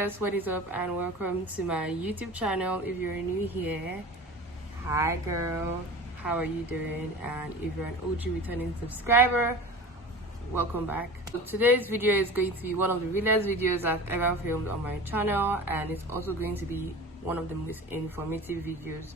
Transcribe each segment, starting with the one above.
guys, what is up, and welcome to my YouTube channel. If you're new here, hi girl, how are you doing? And if you're an OG returning subscriber, welcome back. So today's video is going to be one of the realest videos I've ever filmed on my channel, and it's also going to be one of the most informative videos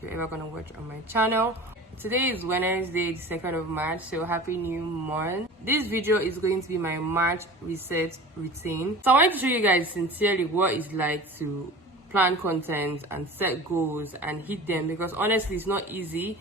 you're ever gonna watch on my channel. Today is Wednesday, the 2nd of March, so happy new month. This video is going to be my March reset routine. So I wanted to show you guys sincerely what it's like to plan content and set goals and hit them, because honestly it's not easy.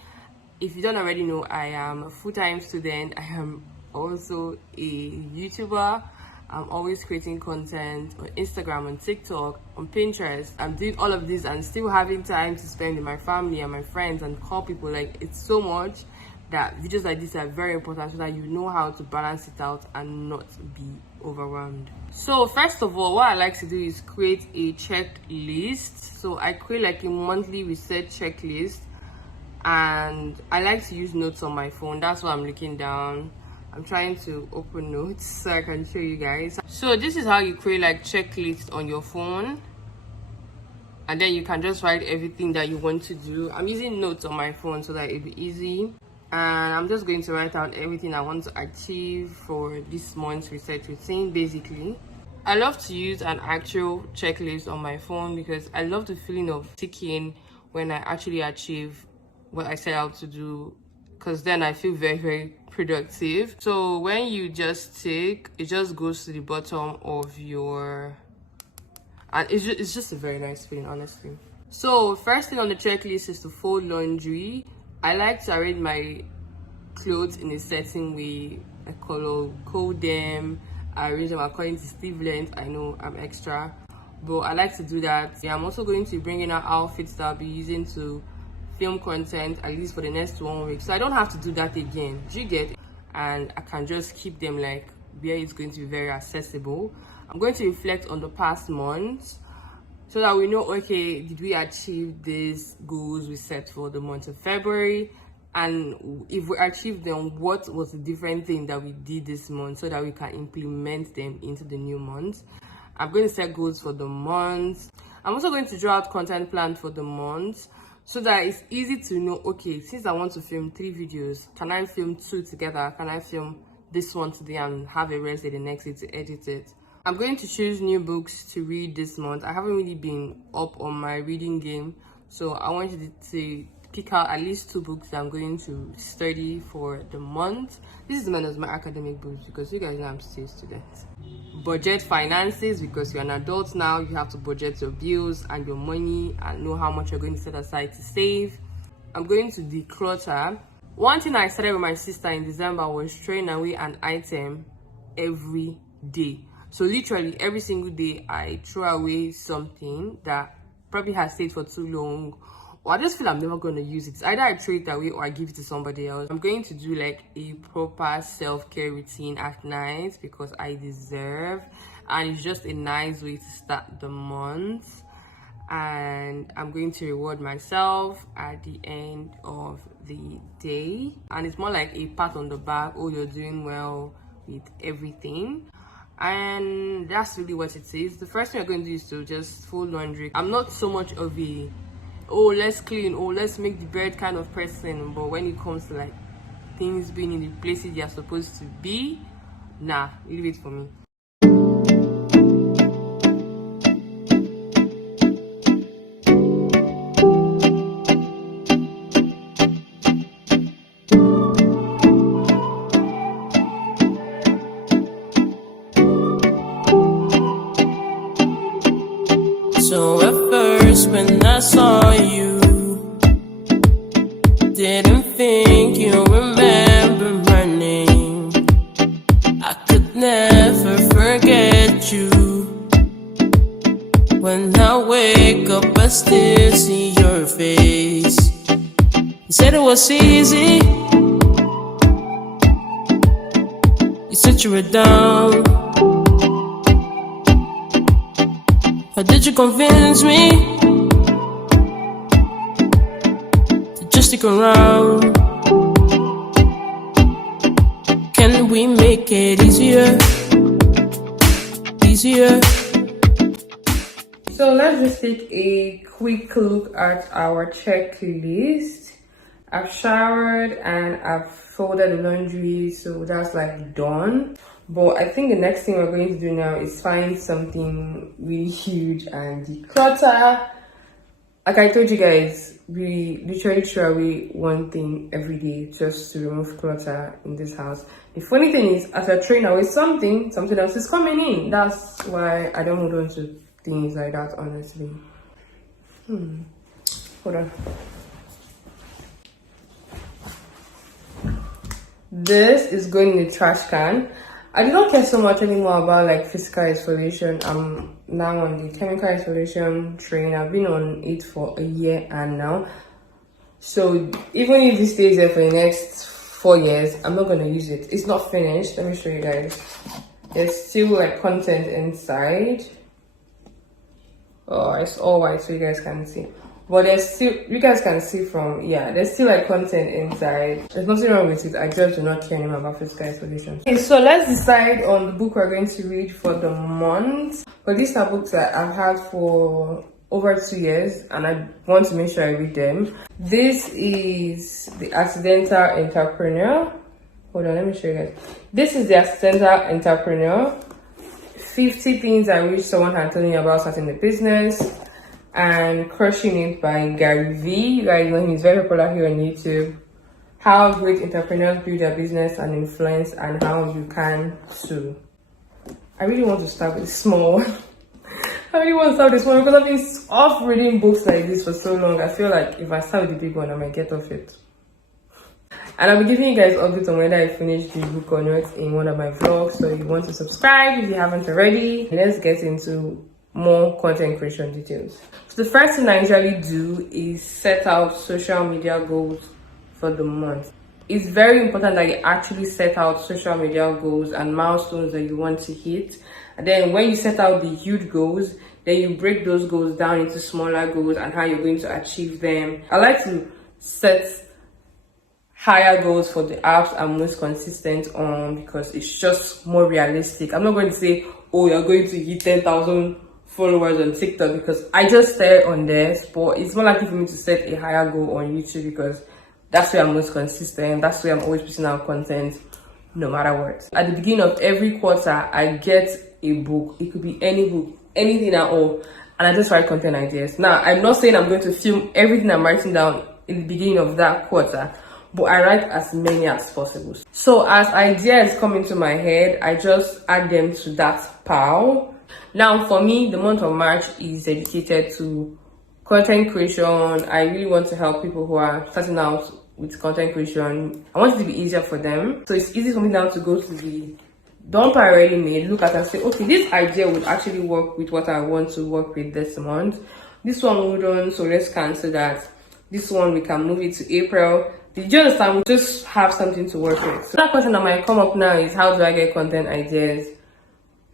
If you don't already know, I am a full-time student. I am also a YouTuber. I'm always creating content on Instagram, on TikTok, on Pinterest. I'm doing all of this and still having time to spend with my family and my friends and call people. Like, it's so much that videos like this are very important so that you know how to balance it out and not be overwhelmed. So first of all, what I like to do is create a checklist. So I create like a monthly reset checklist, and I like to use notes on my phone. That's what I'm looking down. I'm trying to open notes so I can show you guys. So this is how you create like checklists on your phone, and then you can just write everything that you want to do. I'm using notes on my phone so that it'll be easy, and I'm just going to write out everything I want to achieve for this month's reset routine. Basically, I love to use an actual checklist on my phone because I love the feeling of ticking when I actually achieve what I set out to do, because then I feel very, very productive. So when you just tick, it just goes to the bottom of your, and it's just a very nice feeling, honestly. So first thing on the checklist is to fold laundry. I like to arrange my clothes in a certain way. I code them, I arrange them according to sleeve length. I know I'm extra, but I like to do that. Yeah, I'm also going to bring in our outfits that I'll be using to film content at least for the next 1 week, so I don't have to do that again. Do you get it? And I can just keep them like where it's going to be very accessible. I'm going to reflect on the past months so that we know, okay, did we achieve these goals we set for the month of February, and if we achieved them, what was the different thing that we did this month so that we can implement them into the new month. I'm going to set goals for the month. I'm also going to draw out content plan for the month, so that it's easy to know, okay, since I want to film 3 videos, can I film 2 together? Can I film this one today and have a rest day the next day to edit it? I'm going to choose new books to read this month. I haven't really been up on my reading game, so I want you to pick out at least 2 books that I'm going to study for the month. This is meant as my academic books because you guys know I'm still a student. Budget finances, because you're an adult now, you have to budget your bills and your money and know how much you're going to set aside to save. I'm going to declutter. One thing I started with my sister in December was throwing away an item every day. So literally every single day I throw away something that probably has stayed for too long, or I just feel I'm never going to use it. Either I throw it away or I give it to somebody else. I'm going to do like a proper self-care routine at night because I deserve, and it's just a nice way to start the month. And I'm going to reward myself at the end of the day, and it's more like a pat on the back. Oh, you're doing well with everything. And that's really what it is. The first thing I'm going to do is to just fold laundry. I'm not so much of a oh let's clean, oh let's make the bed kind of person, but when it comes to like things being in the places they're supposed to be, nah, leave it for me. So at first when I saw you, didn't think you remember my name. I could never forget you. When I wake up I still see your face. You said it was easy, you said you were down. How did you convince me to just stick around? Can we make it easier? Easier? So let's just take a quick look at our checklist. I've showered and I've folded the laundry, so that's like done. But I think the next thing we're going to do now is find something really huge and declutter. Like I told you guys, we literally throw away one thing every day just to remove clutter in this house. The funny thing is, as I throwing away something else is coming in. That's why I don't hold on to things like that, honestly. Hold on. This is going in the trash can. I do not care so much anymore about like physical isolation. I'm now on the chemical isolation train. I've been on it for a year and now. So even if this stays there for the next 4 years, I'm not gonna use it. It's not finished. Let me show you guys. There's still like content inside. Oh, it's all white so you guys can see. But there's still, you guys can see from, there's still like content inside. There's nothing wrong with it. I just do not care anymore about physical isolation. Okay, so let's decide on the book we're going to read for the month. But these are books that I've had for over 2 years and I want to make sure I read them. This is The Accidental Entrepreneur. Hold on, let me show you guys. This is The Accidental Entrepreneur. 50 things I wish someone had told me about starting a business. And Crushing It by Gary V. You guys know he's very popular here on YouTube. How great entrepreneurs build their business and influence, and how you can too. I really want to start with small. I really want to start with small because I've been off reading books like this for so long. I feel like if I start with the big one, I might get off it. And I'll be giving you guys updates on whether I finished the book or not in one of my vlogs. So you want to subscribe if you haven't already. Let's get into more content creation details. So the first thing I usually do is set out social media goals for the month. It's very important that you actually set out social media goals and milestones that you want to hit. And then when you set out the huge goals, then you break those goals down into smaller goals and how you're going to achieve them. I like to set higher goals for the apps I'm most consistent on because it's just more realistic. I'm not going to say, oh, you're going to hit 10,000 followers on TikTok because I just stay on there, but it's more likely for me to set a higher goal on YouTube because that's where I'm most consistent. That's where I'm always putting out content no matter what. At the beginning of every quarter, I get a book. It could be any book, anything at all, and I just write content ideas. Now, I'm not saying I'm going to film everything I'm writing down in the beginning of that quarter, but I write as many as possible. So as ideas come into my head, I just add them to that pile. Now, for me, the month of March is dedicated to content creation. I really want to help people who are starting out with content creation. I want it to be easier for them. So it's easy for me now to go to the dump I already made, look at and say, okay, this idea would actually work with what I want to work with this month. This one wouldn't, so let's cancel that. This one, we can move it to April. Did you understand? We just have something to work with. So that question that might come up now is, how do I get content ideas?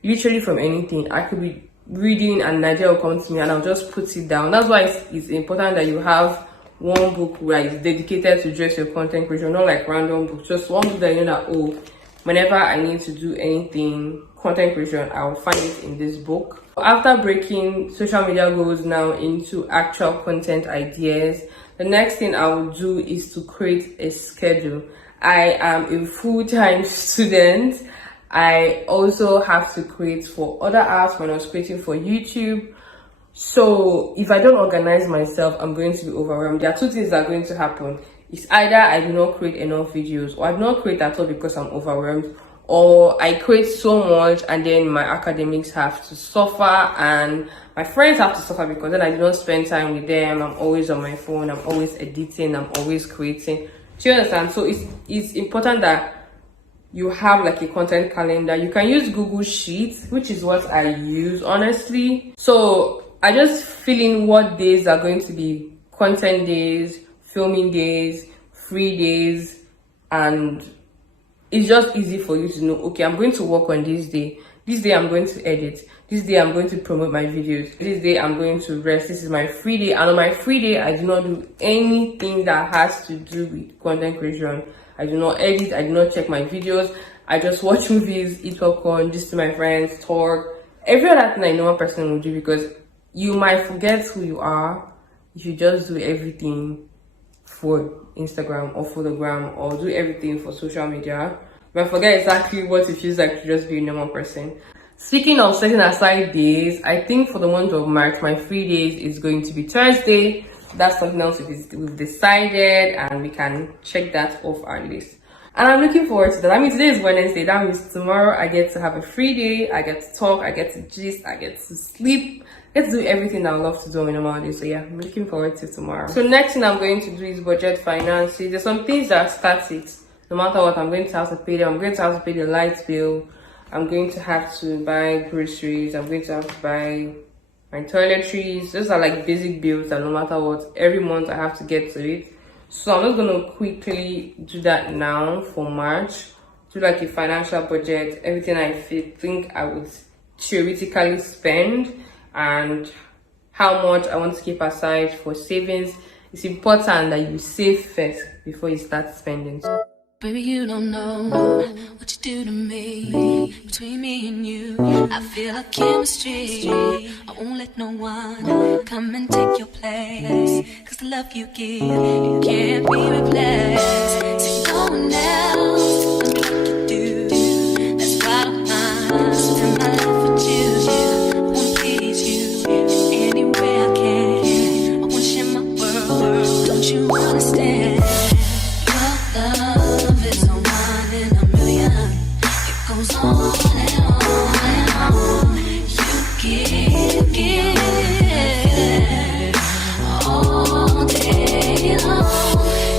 Literally from anything. I could be reading and an idea will come to me and I'll just put it down. That's why it's important that you have one book where it's dedicated to just your content creation, not like random books. Just one book that you know that, oh, whenever I need to do anything content creation, I will find it in this book. After breaking social media goals now into actual content ideas, the next thing I will do is to create a schedule. I am a full-time student. I also have to create for other apps when I was creating for YouTube. So if I don't organize myself, I'm going to be overwhelmed. There are two things that are going to happen. It's either I do not create enough videos, or I do not create at all because I'm overwhelmed, or I create so much and then my academics have to suffer and my friends have to suffer because then I do not spend time with them. I'm always on my phone, I'm always editing, I'm always creating. Do you understand? So it's important that you have like a content calendar. You can use Google Sheets, which is what I use honestly. So I just fill in what days are going to be content days, filming days, free days, and it's just easy for you to know, okay, I'm going to work on this day. This day I'm going to edit. This day I'm going to promote my videos. This day I'm going to rest. This is my free day. And on my free day, I do not do anything that has to do with content creation. I do not edit. I do not check my videos. I just watch movies, eat popcorn, just to my friends, talk. Every other thing I know a person will do because you might forget who you are if you just do everything for Instagram or for the gram, or do everything for social media, but forget exactly what it feels like to just be a normal person. Speaking of setting aside days, I think for the month of March, my free days is going to be Thursday. That's something else we've decided, and we can check that off our list. And I'm looking forward to that. I mean, today is Wednesday. That means tomorrow I get to have a free day. I get to talk. I get to gist. I get to sleep. I get to do everything that I love to do on a normal day. So yeah, I'm looking forward to tomorrow. So next thing I'm going to do is budget finances. There's some things that are static. No matter what, I'm going to have to pay them. I'm going to have to pay the light bill. I'm going to have to buy groceries. I'm going to have to buy my toiletries. Those are like basic bills that no matter what, every month I have to get to it. So I'm just going to quickly do that now for March. Do like a financial budget, everything I think I would theoretically spend, and how much I want to keep aside for savings. It's important that you save first before you start spending. Baby, you don't know what you do to me. Between me and you, I feel like chemistry. I won't let no one come and take your place. Cause the love you give, it can't be replaced. See, no one else can do like you do. That's why I don't mind spending my life with you. I wanna please you in any way I can. I wanna share my world, don't you understand? Your love is a one in a million. It goes on and on and on. You give all day long.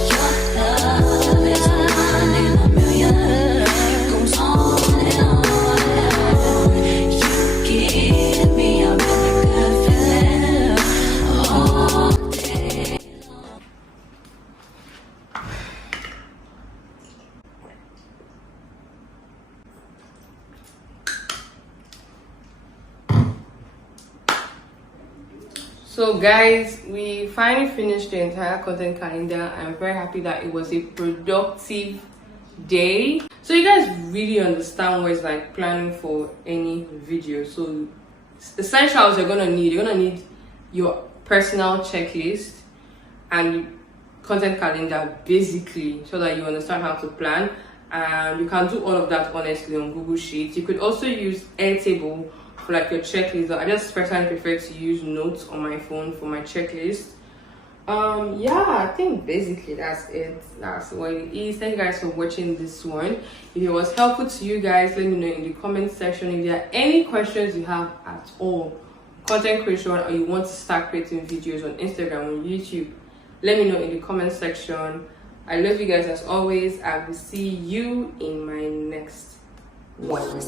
Your love is a one in a million. It goes on and on and on. You give me a really good feeling all day long. So guys, we finally finished the entire content calendar. I'm very happy that it was a productive day. So you guys really understand what it's like planning for any video. So essentials you're gonna need your personal checklist and content calendar, basically, so that you understand how to plan. And you can do all of that honestly on Google Sheets. You could also use Airtable for like your checklist. I just personally prefer to use notes on my phone for my checklist. Yeah, I think basically that's it. That's what it is. Thank you guys for watching this one. If it was helpful to you guys, let me know in the comment section. If there are any questions you have at all, content creation, or you want to start creating videos on Instagram or YouTube, let me know in the comment section. I love you guys as always. I will see you in my next one.